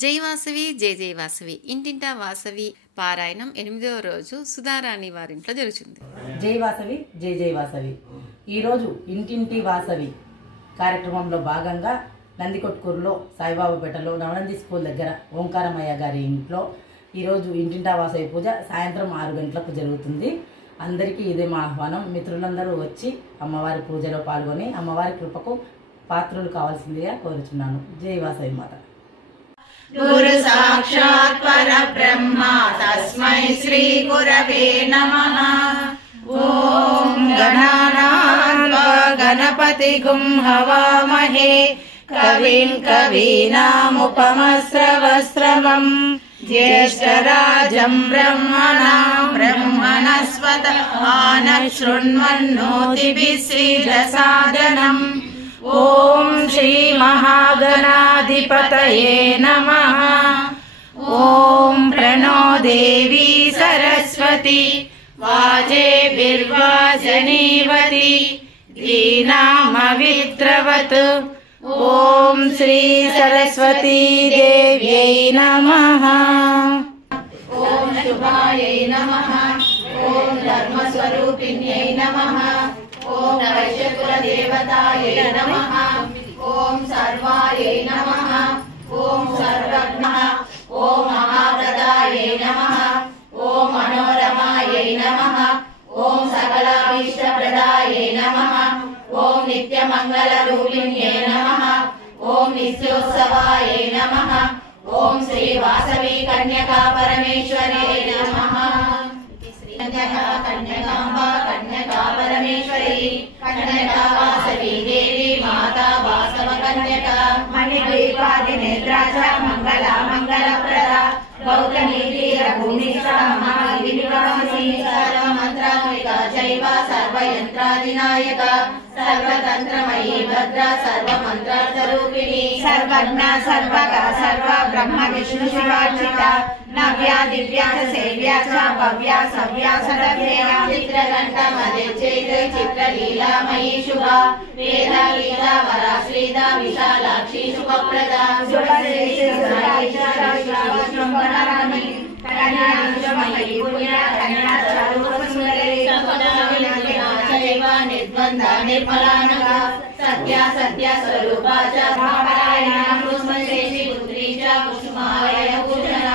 జై వాసవి జై జై వాసవి ఇంటింటా వాసవి పారాయణం 8వ రోజు సుధారాణి వారింట్లో జరుగుతుంది. జై వాసవి జై జై వాసవి. ఈరోజు ఇంటింటి వాసవి కార్యక్రమంలో భాగంగా నందికొట్కూరులో సాయిబాబాపేటలో నవనంది స్కూల్ దగ్గర ఓంకారమయ్య గారి ఇంట్లో ఈరోజు ఇంటింటా వాసవి పూజ సాయంత్రం 6 గంటలకు జరుగుతుంది. అందరికీ ఇదే మా ఆహ్వానం. మిత్రులందరూ వచ్చి అమ్మవారి పూజలో పాల్గొని అమ్మవారి కృపకు పాత్రులు కావాల్సిందిగా కోరుచున్నాను. జై వాసవి మాత. గురు సాక్షాత్ పరబ్రహ్మ తస్మై శ్రీ గురవే నమః. ఓం గణానాన్వా గణపతిగుం హవామహే కవిం కవీనాముపమస్రవస్రవం జ్యేష్ఠరాజం బ్రహ్మణస్పత ఆనశృణ్వన్నోతిభిः శ్రీరసాదనం. ఓం శ్రీ మహాగణాధిపతయే నమః. ఓం ప్రణో దేవీ సరస్వతి వాజేభిర్వాజనీవతి ధీనామవిత్రవత్. ఓం శ్రీ సరస్వతీ దేవ్యై నమః. ఓం శుభాయై నమః. ఓం ధర్మస్వరూపిణ్యై నమః. ఓం వైశ్యకుల దేవతాయై నమః. ఓం సర్వాయై నమః. ఓం సర్వజ్ఞః. ఓం మహాప్రదాయై నమః. ఓం మనోరమాయై నమః. ఓం సకలాభీష్టప్రదాయై నమః. ఓం నిత్యమంగళరూపిణ్యై నమః. ఓం నిత్యోత్సవాయై నమః. ఓం శ్రీ వాసవి కన్యకా పరమేశ్వర్యై నమః. కన్యకాంబా కన్యకా పరమేశ్వరి కన్యకా వాసవి దేవి మాతా వాసవ కన్యక మణిద్వీపాది నేత్రాచ మంగళ మంగళప్రద గౌతమి తీర భూమిష్ఠా మహాగిరివాసిని సర్వమంత్రాత్మిక చైవ సర్వయంత్రాదినాయక సర్వతంత్రమయీ భద్ర సర్వమంత్రార్థరూపిణి సర్వజ్ఞ సర్వగ సర్వ బ్రహ్మ విష్ణు శివార్చిత నవ్య దివ్య సేవ్య చ భవ్య సవ్య సదవ్య చిత్రఘంట మదే చైత్ర చిత్రలీలామయీ శుభ వేద గీత వర శ్రీద విశాలాక్షి శుభప్రద శుభశ్రీ కన్యామయీ పుణ్య కన్యా సుందరి చైవ నిర్బంధ నిర్మలానగ సత్య సత్య స్వరూపా చ భావరాయణ కుసుమశేషి పుత్రీ చ కుసుమాలయ భూషణ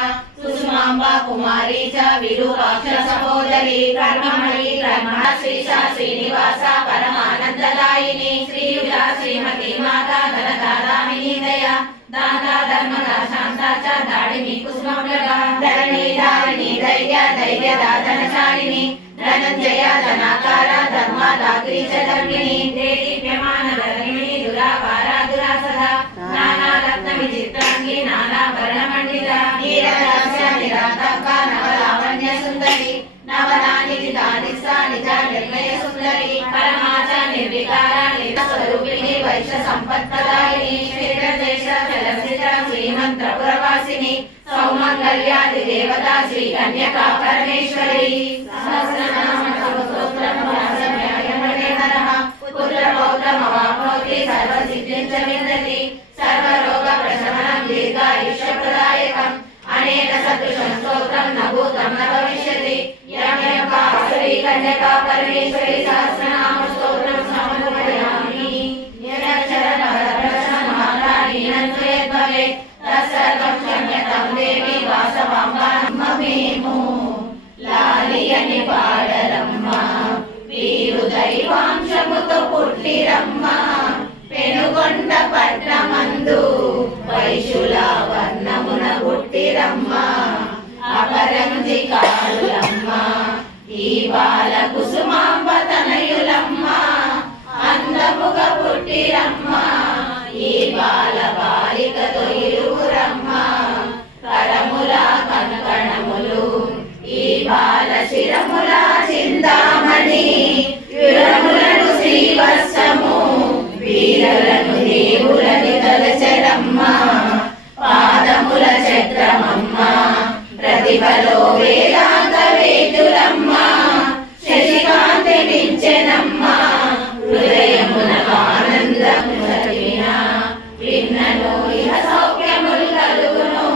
కుసుమాంబా కుమారీ చ విరూపాక్ష సహోదరి కర్మమయీ కర్మ శ్రీశా శ్రీనివాస పరమానందదాయిని శ్రీయుజా శ్రీమతి మాతా ధనదారామిని దయ దాతా ధర్మదా శాంత చ దాడిని కుసుమప్రభ ధరణి ధారిణి ధైర్య ధైర్యదాధనశాలిని ధనంజయ ధనాకార ధర్మదాత్రి చ ధర్మిణి దేదీప్యమాన ధర్మిణి దురాపార దురాసద నానా రత్న విచిత్రాంగి నానా వర్ణమండిత నీరదాస్య నిరాతక నవలావణ్య సుందరి నవనానిజితాని సా నిజ నిర్ణయ సుందరి పరమాచ నిర్వికార స్వరూపిణి వైశ్య సంపత్ప్రదాయిని శ్రీరదేశ చలసిత శ్రీమంత్రపురవాసిని సౌమంగళ్యాది దేవత శ్రీ కన్యకా పరమేశ్వరి సహస్రనామ స్తోత్రం వ్యాసమయమనేహరః పుత్రపౌత్రమవాప్నోతి సర్వసిద్ధిం చ విందతి సర్వరోగ ప్రశమనం దీర్ఘాయుష్యప్రదాయకం అనేక సదృశం స్తోత్రం న భూతం న భవిష్యతి. వాసవి కన్యకా పరమేశ్వరి సహస్రనామ స్తోత్రం సమర్పయామి. నిరక్షర నవరత్న మహారాణి నందయద్భవే తత్సర్వం క్షమ్యతాం దేవి వాసవాంబా నమః. లాలియని పాడరమ్మ వీరు దైవాంశముతో పుట్టిరమ్మ పెనుగొండ పట్నమందు వైశుల వర్ణమున పుట్టిరమ్మ అపరంజి కారులమ్మ ఈ బాల కుసుమాంబ తనయులమ్మ అందముగా పుట్టిరమ్మ ఈ బాల బాలికతో ఇరువురమ్మ కరముల కంకణములు ఈ బాల శిరముల చింతామణి విరములను శ్రీవత్సము వీరలను దేవులని తలచెరమ్మ పాదముల చక్రమమ్మ ప్రతిభలో వేదాంత వేదులమ్మ శశికాంతి వించెనమ్మ హృదయమున ఆనందము చదివిన విన్నను ఇహ సౌఖ్యములు కలుగును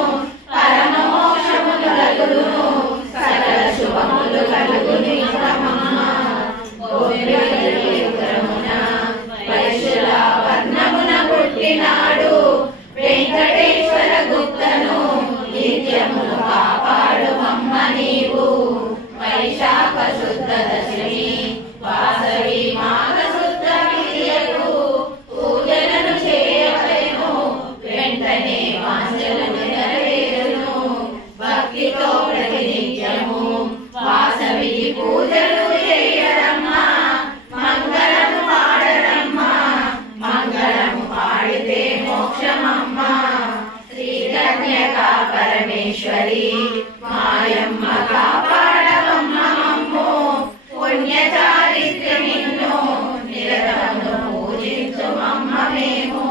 కన్యకా పరమేశ్వరి మాయమ్మ కాపాడవమ్మ మమ్ము పుణ్య చారిత్ర నిన్ను నిరతము పూజించుమమ్మ మేము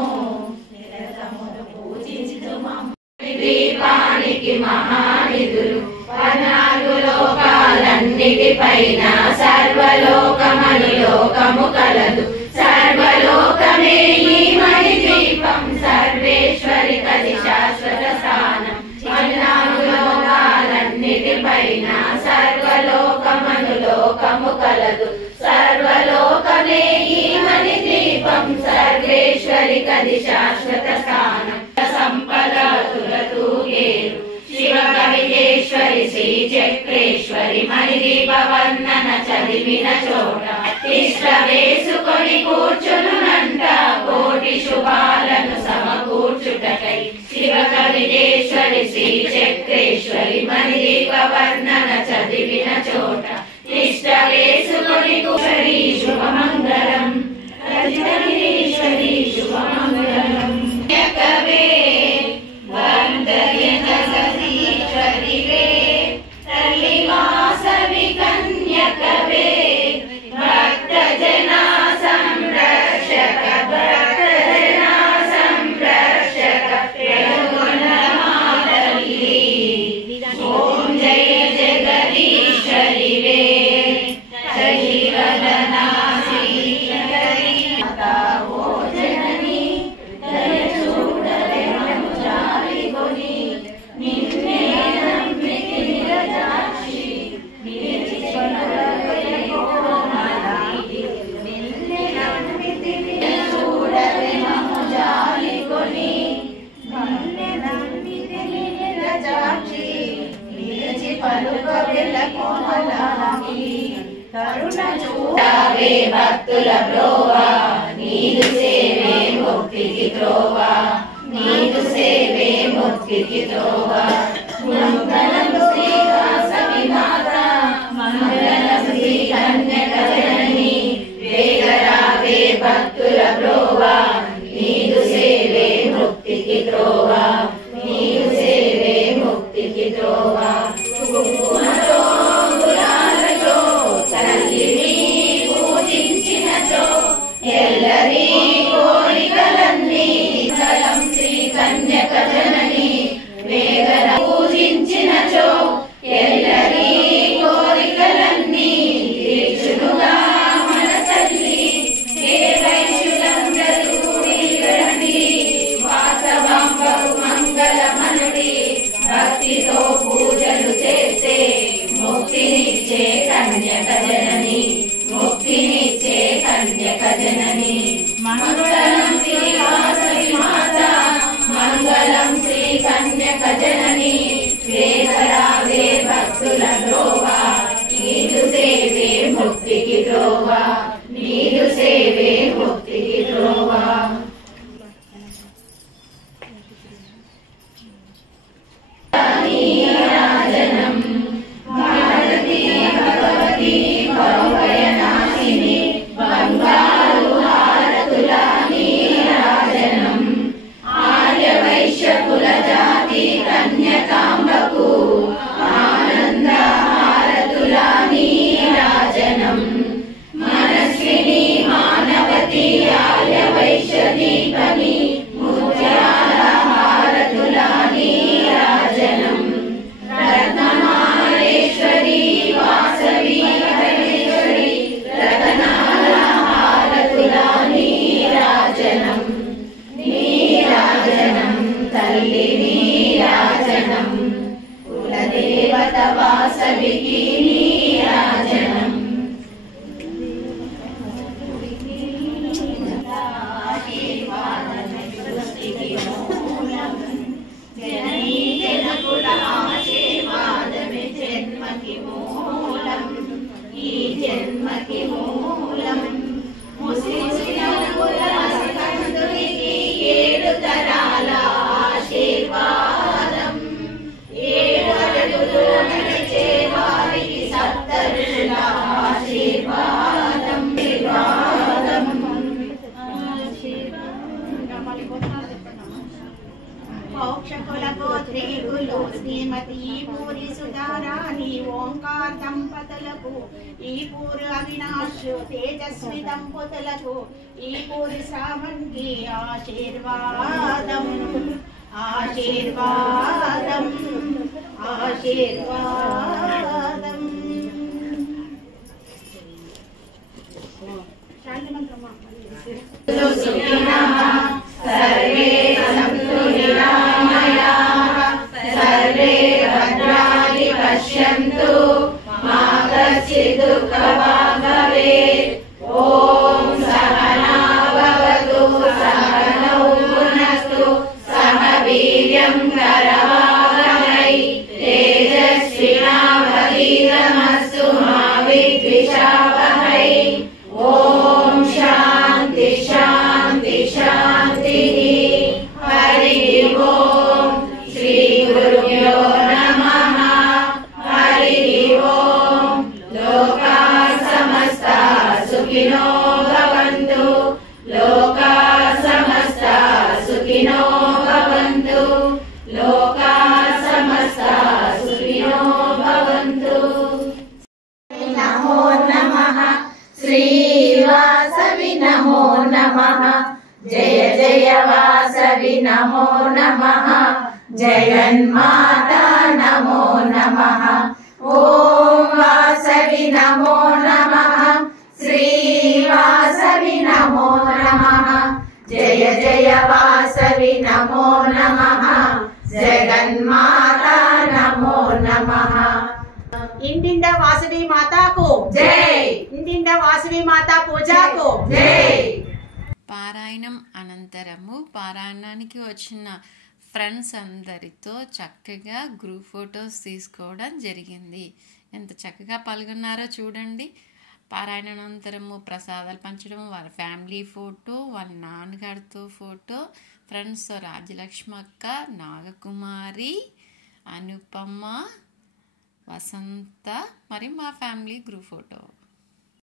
దీపానికి మహానిధులు 14 లోకాలన్నిటిపైన సర్వలోకమనులోకము కలదు సర్వలోకమే ఈ మణి దీపం సర్వేశ్వరి కది శాశ్వత స్థానం 14 లోకాలన్నిటిపైన సర్వలోకమనులోకము కలదు సర్వలోకమే ఈ మణి దీపం సర్వేశ్వరి కది శాశ్వత స్థానం సంపద తులతూగేరు శివ కవితేశ్వరి శ్రీ చక్రేశ్వరి మణిదీప వర్ణన చదివిన చోట ఇష్ట వేసుకొని కూర్చునునంట కోటి శుభాలను సమకూర్చుటకై శివ కవితేశ్వరి శ్రీ చక్రేశ్వరి మణిదీప వర్ణన చదివిన చోట ఇష్ట వేసుకొని కూర్చొని శుభమంగళం రజనీశ్వరి శుభమంగళం కవే తల్లి వాసవి కన్యకవే భక్త జనా సంరక్షక భక్త జనా సంరక్షక తల్లి ఓం జయ జగదీశ్వరి వే శశివదనా శ్రీకరి మాతా ఓ జనని దయ చూడవే మమ్ము జాలిగొని నిన్నే నమ్మితి నిరజాక్షి నిలిచి కొనవే కోమలాంగి నిన్నే నమ్మితి చూడవే మమ్ము జాలిగొని నిన్నే నమ్మితి నిరజాక్షి నిలిచి పలుకవే కోమలాంగి కరుణ చూడవే భక్తుల బ్రోవా నీదు సేవే ముక్తికి త్రోవా నీదు సేవే ముక్తికి త్రోవా మంగళం శ్రీ వాసవి మాత మంగళం శ్రీ కన్యక జనని వేగరావే భక్తుల బ్రోవా నీదు సేవే ముక్తికి త్రోవా నీదు సేవే ముక్తికి త్రోవా కుంకుమతో గులాలతో తల్లిని పూజించినచో ఎల్లరి కోరికలన్నీ మంగళం శ్రీ కన్యక జనని వేగర పూజించినచో ఎల్లరి కోరికలన్నీ తీర్చునుగా మన తల్లి ఏ వైశ్యులందరూ వీరండి వాసవాంబకు మంగళమనుడి భక్తితో పూజలు చేస్తే ముక్తినిచ్చే కన్యక జనని ముక్తినిచ్చే కన్యక జనని మంగళం శ్రీ వాసవి మాత మంగళం శ్రీ కన్యక జనని వేదరావే భక్తుల ద్రోవా నీదు సేవే ముక్తికి ద్రోవా నీదు సేవే ముక్తికి ద్రోవా నీరాజనం భారతీ భగవతి భవభయనాశిని బంగారు హారతుల నీరాజనం ఆర్య వైశ్య కుల జాతి కన్యకాంబకు ఆనంద హారతుల నీరాజనం మనస్విని మానవతి ఆర్య వైశ్య దీపని ముత్యాల హారతుల నీరాజనం రత్నమాలేశ్వరి వాసవి పరమేశ్వరి రతనాల హారతుల నీరాజనం నీరాజనం తల్లి నీరాజనం కులదేవత వాసవికి నీరాజనం సృష్టికి మూలం జననీ జనకుల ఆశీర్వాదమే జన్మకి మూలం ఈ జన్మకి మూలం ముసిముసినకుల స్కందునికి 7 తరాల ఆశీర్వాదం 7 అడుగులు నడిచే వారికి రేగులు శ్రీమతి పూరి సుధారాణి ఓంకార్ దంపతులకు ఈ పూరి అవినాష్ తేజస్వి దంపతులకు ఈ పూరి శ్రావణ్కి ఆశీర్వాదం ఆశీర్వాదం ఆశీర్వాదం. శాంతి మంత్రమా సర్వే సంతు నిరామయాః సర్వే భద్రాణి పశ్యంతు మా కశ్చిద్ దుఃఖభాగ్ భవేత్. ఓం సహనా భవతు సహనౌ భునస్తు సహ వీర్యం కరవావహై తేజస్వినావధీతమస్తు మా విద్విషావహై. ఓం శాంతి శాంతి శాంతి. హరి ఓం శ్రీ గురుభ్యో నమః. హరి ఓం. లోకా సమస్తా సుఖినో భవంతు. లోకా సమస్తా సుఖినో భవంతు. లోకా సమస్తా సుఖినో భవంతు. నమో నమః శ్రీ వాసవి నమో నమః. జయ జయ వాసవి నమో నమః. జగన్మాతా నమో నమః. ఓం వాసవి నమో నమః. శ్రీ వాసవి నమో నమః. జయ జయ వాసవి నమో నమః. జగన్మాతా నమో నమః. ఇంటింటా వాసవి మాతాకు జై. ఇంటింటా వాసవి మాతా పూజకు జై. పారాయణం అనంతరము పారాయణానికి వచ్చిన ఫ్రెండ్స్ అందరితో చక్కగా గ్రూప్ ఫొటోస్ తీసుకోవడం జరిగింది. ఎంత చక్కగా పాల్గొన్నారో చూడండి. పారాయణానంతరము ప్రసాదాలు పంచడం, వాళ్ళ ఫ్యామిలీ ఫోటో, వాళ్ళ నాన్నగారితో ఫోటో, ఫ్రెండ్స్తో రాజ్యలక్ష్మక్క, నాగకుమారి, అనుపమ, వసంత, మరి మా ఫ్యామిలీ గ్రూప్ ఫోటో.